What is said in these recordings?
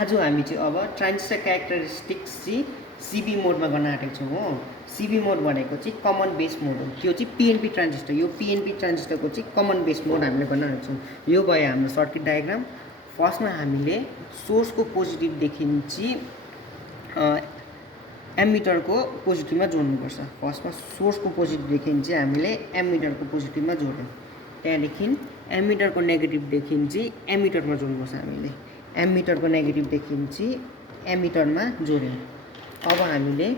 आज हामी चाहिँ अब ट्रान्जिस्टर क्यारेक्टरिस्टिक्स चाहिँ सिबी मोडमा गर्न आँटेको छौँ हो। सिबी मोड भनेको चाहिँ कमन बेस मोड हो। त्यो चाहिँ पिएनपी ट्रान्जिस्टर, यो पिएनपी ट्रान्जिस्टरको चाहिँ कमन बेस मोड हामीले गर्न आँटेको छौँ। यो भयो हाम्रो सर्किट डायग्राम। फर्स्टमा हामीले सोर्सको पोजिटिभदेखि चाहिँ एमिटरको पोजिटिभमा जोड्नुपर्छ। फर्स्टमा सोर्सको पोजिटिभदेखि चाहिँ हामीले एमिटरको पोजिटिभमा जोड्यौँ। त्यहाँदेखि एमिटरको नेगेटिभदेखि चाहिँ एमिटरमा जोड्नुपर्छ हामीले। एमिटरको नेगेटिभदेखि चाहिँ एमिटरमा जोड्यौँ। अब हामीले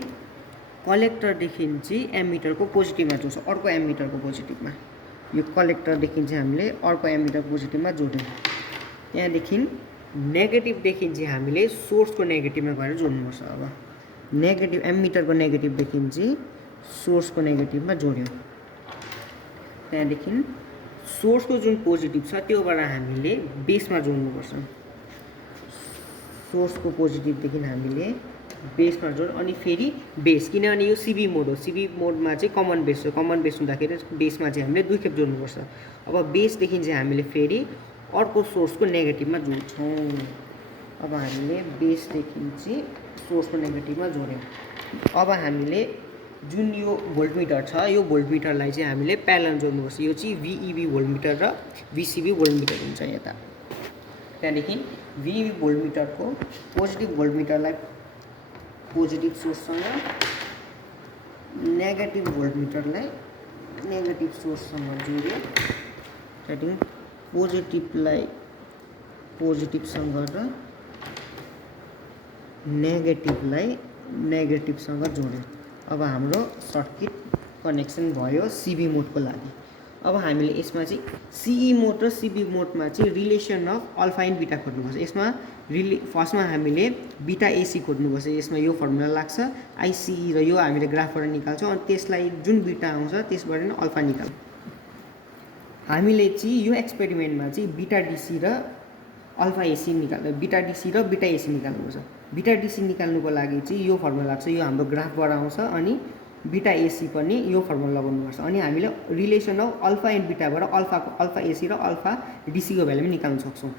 कलेक्टरदेखि चाहिँ एमिटरको पोजिटिभमा जोड्छ, अर्को एमिटरको पोजिटिभमा। यो कलेक्टरदेखि चाहिँ हामीले अर्को एमिटर पोजिटिभमा जोड्यौँ। त्यहाँदेखि नेगेटिभदेखि चाहिँ हामीले सोर्सको नेगेटिभमा गएर जोड्नुपर्छ। अब नेगेटिभ एमिटरको नेगेटिभदेखि चाहिँ सोर्सको नेगेटिभमा जोड्यौँ। त्यहाँदेखि सोर्सको जुन पोजिटिभ छ त्योबाट हामीले बेसमा जोड्नुपर्छ। सोर्सको पोजिटिभदेखि हामीले बेसमा जोड, अनि फेरि बेस, किनभने यो सिबी मोड हो। सिबी मोडमा चाहिँ कमन बेस हो। कमन बेस हुँदाखेरि बेसमा चाहिँ हामीले दुई खेप जोड्नुपर्छ। अब बेसदेखि चाहिँ हामीले फेरि अर्को सोर्सको नेगेटिभमा जोड्छौँ। अब हामीले बेसदेखि चाहिँ सोर्सको नेगेटिभमा जोड्यौँ। अब हामीले जुन यो भोल्टमिटर छ यो भोल्टमिटरलाई चाहिँ हामीले प्यारलल जोड्नुपर्छ। यो चाहिँ भिइबी भोल्टमिटर र भिसिबी भोल्टमिटर हुन्छ यता। त्यहाँदेखि भिइबी भोल्टमिटरको पोजिटिभ भोल्टमिटरलाई पोजिटिभ सोर्ससँग, नेगेटिभ भोल्टमिटरलाई नेगेटिभ सोर्ससँग जोड्यो। त्यहाँदेखि पोजिटिभलाई पोजिटिभसँग र नेगेटिभलाई नेगेटिभसँग जोड्यो। अब हाम्रो सर्किट कनेक्सन भयो सिबी मोडको लागि। अब हामीले यसमा चाहिँ सिई मोड र सिबी मोडमा चाहिँ रिलेसन अफ अल्फा एन्ड बिटा खोज्नुपर्छ। यसमा फर्स्टमा हामीले बिटा एसी खोज्नुपर्छ। यसमा यो फर्मुला लाग्छ आइसिई र यो हामीले ग्राफबाट निकाल्छौँ, अनि त्यसलाई जुन बिटा आउँछ त्यसबाट नै अल्फा निकाल्छ। हामीले चाहिँ यो एक्सपेरिमेन्टमा चाहिँ बिटा डिसी र अल्फा एसी बिटा डिसी र बिटा एसी निकाल्नुपर्छ। बिटा डिसी निकाल्नुको लागि चाहिँ यो फर्मुला लाग्छ, यो हाम्रो ग्राफबाट आउँछ, अनि बिटा एसी पनि यो फर्मुला लगाउनुपर्छ। अनि हामीले रिलेसन अफ अल्फा एन्ड बिटाबाट अल्फा एसी र अल्फा डिसीको भ्यालु पनि निकाल्न सक्छौँ।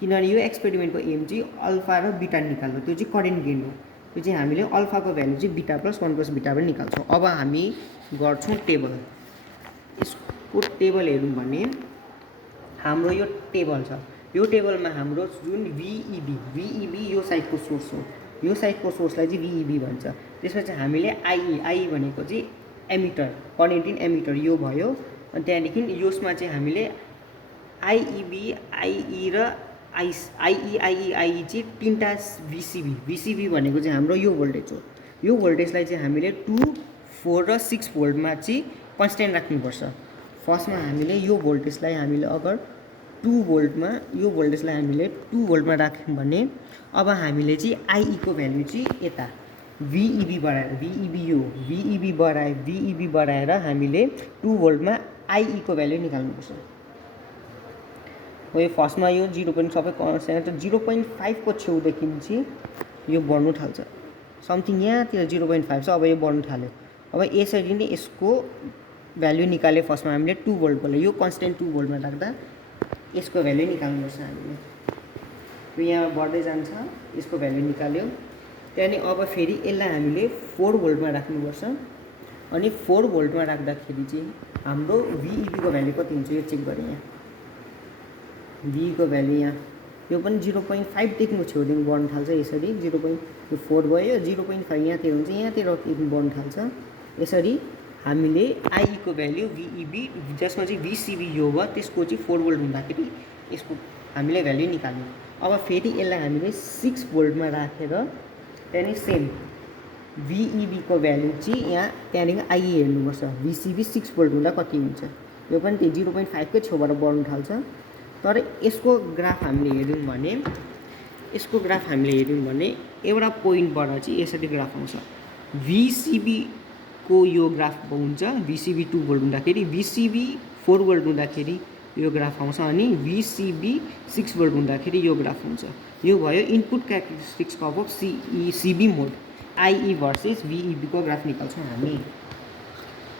किनभने यो एक्सपेरिमेन्टको एम चाहिँ अल्फा र बिटा निकाल्नु, त्यो चाहिँ करेन्ट गेन हो। त्यो चाहिँ हामीले अल्फाको भ्यालु चाहिँ बिटा प्लस 1 प्लस बिटा पनि निकाल्छौँ। अब हामी गर्छौँ टेबल। यसको टेबल हेरौँ भने हाम्रो यो टेबल छ। यो टेबलमा हाम्रो जुन भिइबी यो साइडको सोर्स हो। यो साइडको सोर्सलाई चाहिँ भिइबी भन्छ। त्यसमा चाहिँ हामीले आई भनेको चाहिँ एमिटर, करेन्ट इन एमिटर यो भयो। अनि त्यहाँदेखि यसमा चाहिँ हामीले आइई र आइई चाहिँ तिनवटा भिसिबी भनेको चाहिँ हाम्रो यो भोल्टेज हो। यो भोल्टेजलाई चाहिँ हामीले 2, 4 र 6 भोल्टमा चाहिँ कन्स्ट्यान्ट राख्नुपर्छ। फर्स्टमा हामीले यो भोल्टेजलाई हामीले अगर 2 भोल्टमा यो भोल्टेजलाई हामीले 2 भोल्टमा राख्यौँ भने अब हामीले चाहिँ आइईको भ्यालु चाहिँ यता भिइबी बढाएर भिइबी बढाएर हामीले 2 भोल्टमा आइईको भ्यालु निकाल्नुपर्छ। हो यो फर्स्टमा यो 0 सबै कन्स्ट्यान्ट 0.5 को छेउदेखि चाहिँ यो बढ्नु थाल्छ। समथिङ यहाँतिर 0.5 छ, अब यो बढ्नु थाल्यो। अब यसरी नै यसको भ्यालु निकाल्यो। फर्स्टमा हामीले 2 भोल्टको यो कन्स्ट्यान्ट 2 भोल्टमा राख्दा यसको भ्यालु निकाल्नुपर्छ हामीले। यो यहाँ बढ्दै जान्छ, यसको भ्यालु निकाल्यो। त्यहाँदेखि अब फेरि यसलाई हामीले 4 भोल्टमा राख्नुपर्छ। अनि 4 भोल्टमा राख्दाखेरि चाहिँ हाम्रो भिइबीको भ्यालु कति हुन्छ यो चेक गरेँ। यहाँ भिको भ्यालु यहाँ यो पनि 0.5 देखि छेउदेखि बढ्न थाल्छ। यसरी 0.4 भयो, 0.5 यहाँतिर हुन्छ, यहाँतिर बढ्न थाल्छ। यसरी हामीले आईको भ्यालु भिइबी जसमा चाहिँ भिसिबी यो भयो त्यसको चाहिँ 4 भोल्ट हुँदाखेरि यसको हामीले भ्यालु निकाल्यौँ। अब फेरि यसलाई हामीले 6 भोल्टमा राखेर त्यहाँदेखि सेम भिइबीको भ्यालु चाहिँ यहाँ त्यहाँदेखि आइई हेर्नुपर्छ। भिसिबी 6 भोल्ट हुँदा कति हुन्छ, यो पनि त्यो 0.5 कै छेउबाट बढ्न थाल्छ। तर यसको ग्राफ हामीले हेऱ्यौँ भने एउटा पोइन्टबाट चाहिँ यसरी ग्राफ आउँछ। भिसिबीको यो ग्राफ हुन्छ, भिसिबी 2 भोल्ट हुँदाखेरि, भिसिबी 4 भोल्ट हुँदाखेरि यो ग्राफ आउँछ, अनि भिसिबी 6 भोल्ट हुँदाखेरि यो ग्राफ हुन्छ। यो भयो input characteristics of CB mode. IE versus भिइबीको ग्राफ निकाल्छौँ हामी।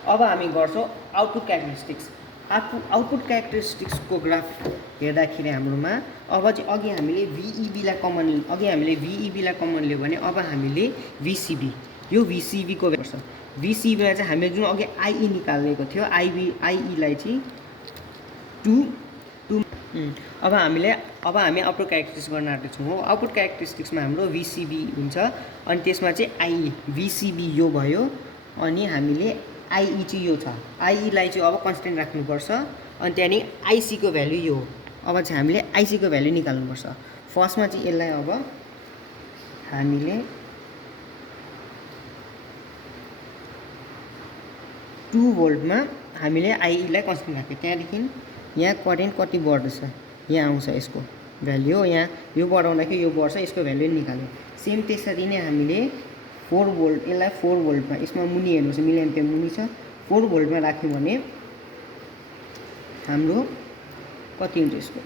अब हामी गर्छौँ आउटपुट क्यारेक्टरिस्टिक्स। आउटपुट क्यारेक्टरिस्टिक्सको ग्राफ हेर्दाखेरि हाम्रोमा अब चाहिँ अघि हामीले भिइबीलाई कमन लियो भने अब हामीले भिसिबी यो भिसिबीको पर्छ। भिसिबीलाई चाहिँ हामीले जुन अघि आइई निकालेको थियो आइईलाई चाहिँ टु अब हामी आउटपुट क्यारेक्टरिस्टिक्स गर्न आँटेको छौँ हो। आउटपुट क्यारेक्टरिस्टिक्समा हाम्रो भिसिबी हुन्छ अनि त्यसमा चाहिँ आइई भिसिबी यो भयो अनि हामीले आइई चाहिँ यो छ। आइईलाई चाहिँ अब कन्सटेन्ट राख्नुपर्छ अनि त्यहाँदेखि आइसीको भ्यालु यो हो। अब चाहिँ हामीले आइसीको भ्यालु निकाल्नुपर्छ। फर्स्टमा चाहिँ यसलाई अब हामीले 2 भोल्टमा हामीले आइईलाई कन्सटेन्ट राख्यो। त्यहाँदेखि यहाँ करेन्ट कति बढ्दैछ यहाँ आउँछ यसको भ्यालु हो। यहाँ यो बढाउँदाखेरि यो बढ्छ, यसको भ्यालु निकाल्यो। सेम त्यसरी नै हामीले 4 भोल्ट यसलाई 4 भोल्टमा यसमा मुनि हेर्नुहोस् मिलिएम्पियर मुनि छ 4 भोल्टमा राख्यौँ भने हाम्रो कति हुन्छ यसको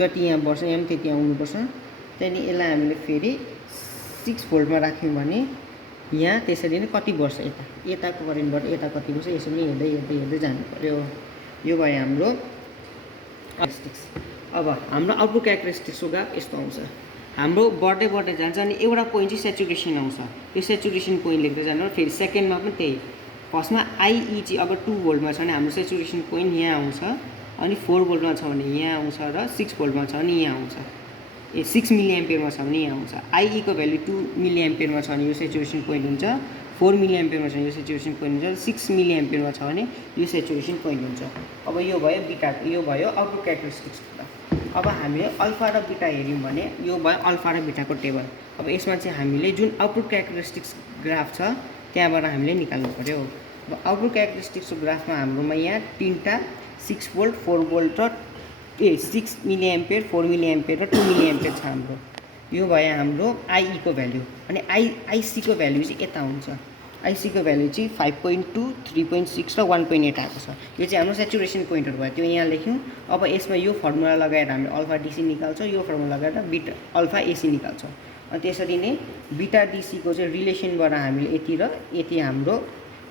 जति यहाँ बढ्छ यहाँ पनि त्यति आउनुपर्छ। त्यहाँदेखि यसलाई हामीले फेरि 6 भोल्टमा राख्यौँ भने यहाँ त्यसरी नै कति बढ्छ यताको करेन्टबाट यता कति बढ्छ यसरी हेर्दै हेर्दै हेर्दै जानु पर्यो। यो भयो हाम्रो क्यारेक्टरिस्टिक्स। अब हाम्रो आउटपुट क्यारेक्टरिस्टिक्सको ग्राफ यस्तो आउँछ। हाम्रो बढ्दै बढ्दै जान्छ अनि एउटा पोइन्ट चाहिँ सेचुरेसन आउँछ। यो सेचुरेसन पोइन्ट लेख्दै जानु। फेरि सेकेन्डमा पनि त्यही फर्स्टमा आइई चाहिँ अगर 2 भोल्टमा छ भने हाम्रो सेचुरेसन पोइन्ट यहाँ आउँछ अनि 4 भोल्टमा छ भने यहाँ आउँछ र 6 भोल्टमा छ भने यहाँ आउँछ। 6 मिलिएम्पियरमा छ भने यहाँ आउँछ। आइईको भ्यालु 2 मिलिएम्पियरमा छ भने यो सेचुरेसन पोइन्ट हुन्छ। 4 मिलिएम्पियरमा छ भने यो सेचुरेसन पोइन्ट हुन्छ। 6 मिलिएम्पियरमा छ भने यो सेचुरेसन पोइन्ट हुन्छ। अब यो भयो यो भयो आउटपुट क्यारेक्टरिस्टिक्स। अब हामीले अल्फा र बिटा हेऱ्यौँ भने यो भयो अल्फा र बिटाको टेबल। अब यसमा चाहिँ हामीले जुन आउटपुट क्यारेक्टरिस्टिक्स ग्राफ छ त्यहाँबाट हामीले निकाल्नु पर्यो। अब आउटपुट क्यारेक्टरिस्टिक्सको ग्राफमा हाम्रोमा यहाँ 3टा 6 भोल्ट 4 भोल्ट र 6 मिलिएम्पियर 4 मिलिएम्पियर र 2 मिलिएम्पियर छ हाम्रो। यो भयो हाम्रो आइईको भ्यालु अनि आइसीको भ्यालु चाहिँ यता हुन्छ। आइसीको भ्यालु चाहिँ 5.2 3.6 र 1.8 आएको छ। यो चाहिँ हाम्रो सेचुरेसन पोइन्टहरू भयो त्यो यहाँ लेख्यौँ। अब यसमा यो फर्मुला लगाएर हामीले अल्फा डिसी निकाल्छौँ। यो फर्मुला लगाएर बिटा अल्फा एसी निकाल्छौँ। अनि त्यसरी नै बिटा डिसीको चाहिँ रिलेसनबाट हामीले यति र यति हाम्रो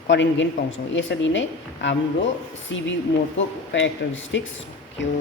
करेन्ट गेन पाउँछौँ। यसरी नै हाम्रो सिबी मोडको क्यारेक्टरिस्टिक्स थियो।